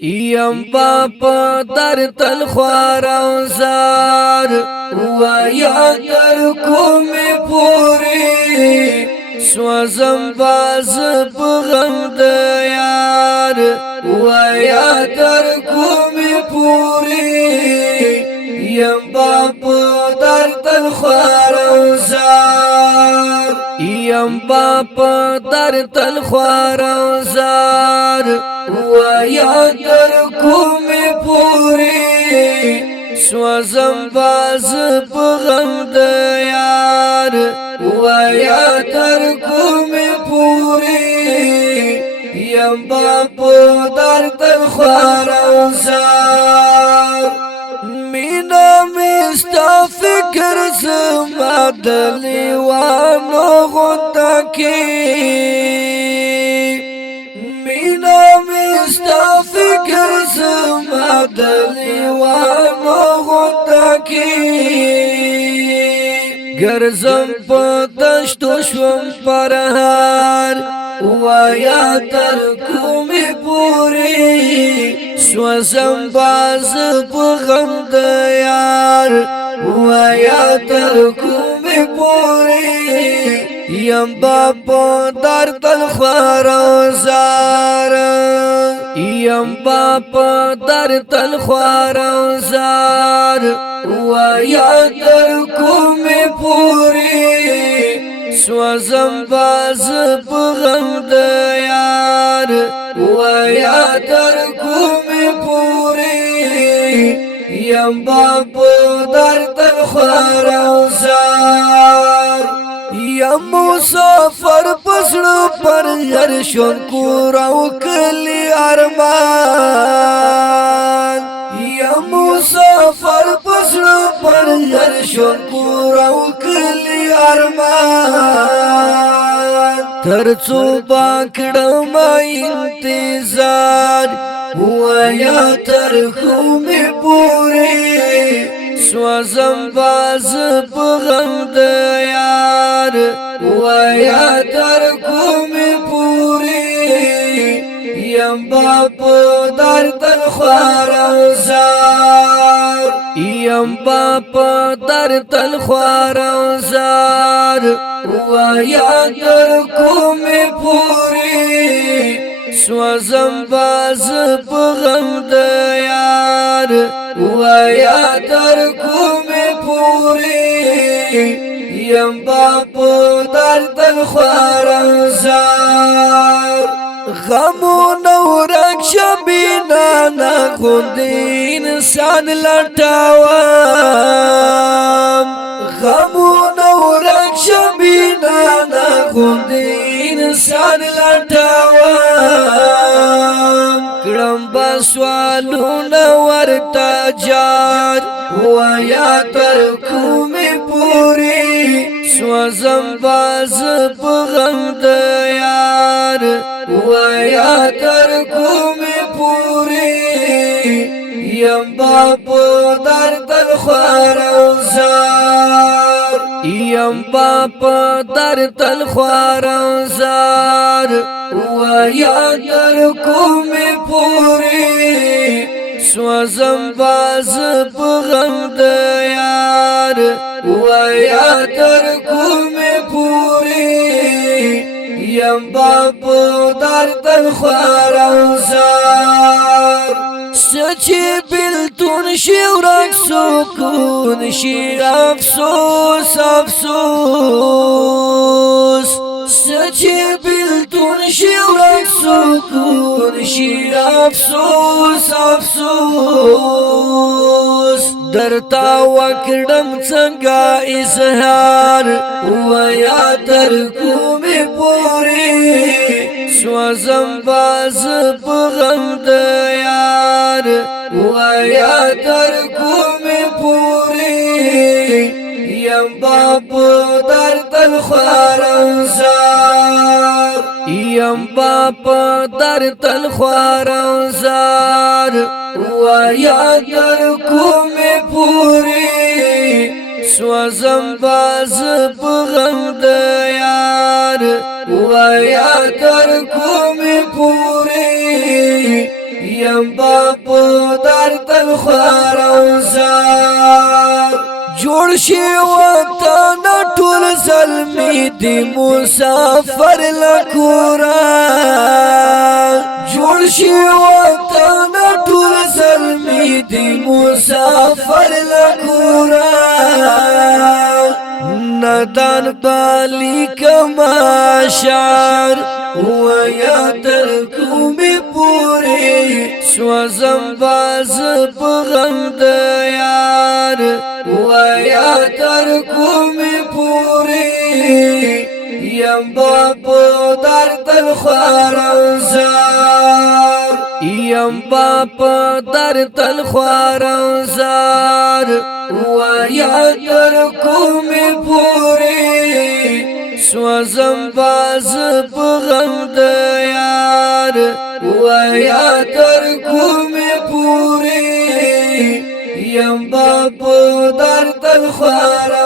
یم باپا در تل خوارم زار و یا در کومی پوری سوزم باز بغم دیار و یا در کومی پوری یم باپا در تل خوارم زار یم باپا در تل خوارم زار و یا در کومی پوری سوزم باز بغم دیار و یا در کومی پوری یم باپا در تل خوارم زار مینا میستا فکر زما دلیوانو غنده کی مینا میستا فکر زما دلیوانو غنده کی گرزم پا دشتو شوم پرهار و یا تر کومی پوری سوزم باز بغم دیار و یا تر کومی پوری یم باپا در تل خوارم زار یم باپا در تل خوارم زار و یا در کومی پوری سوزم باز بغم دیار و یا در کومی پوری یم باپا در تل خوارم زار یم مسافر پسړو پر هر شون کوراو کلی ارمان یم مسافر پسړو پر هر شون کوراو کلی ارمان ترڅو باکړم انتظار و یا تر کومی پوری سوزم باز بغم دیار و یا تر کومی پوری یم باپا در تل خوارم زار یم باپا در تل خوارم زار و یا تر کومی پوری سوزم باز بغم دیار و یا تر کومی پوری یم باپا در تل خوارم زار غمون ورک شبینا نخوندی انسان لٹاوام غمون ورک شبینا نخوندی انسان لٹاوام کڑم بسوالون ورتا جار و یا تر کومی پوری سوزم باز بغم دیار و یا تر کومی پوری یم باپا در تل خوارم زار یم باپا در تل خوارم زار و یا تر کومی پوری سوزم باز بغم دیار و یا تر کومی پوری یم باپا در تل خوارم زار سچی بلتون شی ورک سکون شی افسوس افسوس سچی بلتون شی ورک سکون شی افسوس افسوس درتا وکړم څنګه اظهار و یا تر کومی پوری سوزم باز بغم دیار و یا تر کومی پوری یم باپا در تل خوارم زار یم باپا در تل خوارم زار و یا تر کومی پوری سوزم باز بغم دیار و یا تر کومی پوری یم باپ در تل خواروزار جوړ شي وطن ټول زلمی دی مسافر لکورا جوړ شي وطن ټول زلمی دی مسافر لکورا ندان بالی کما شعر ویا تر کومی پوری سوزم باز پغم دیار ویا تر کومی پوری یم باپ در تل خوارزار یم باپ در تل خوارزار ویا تر کومی پوری سوزم باز پغم دیار ویا تر کومی پوری یم باپ در تل خوارزار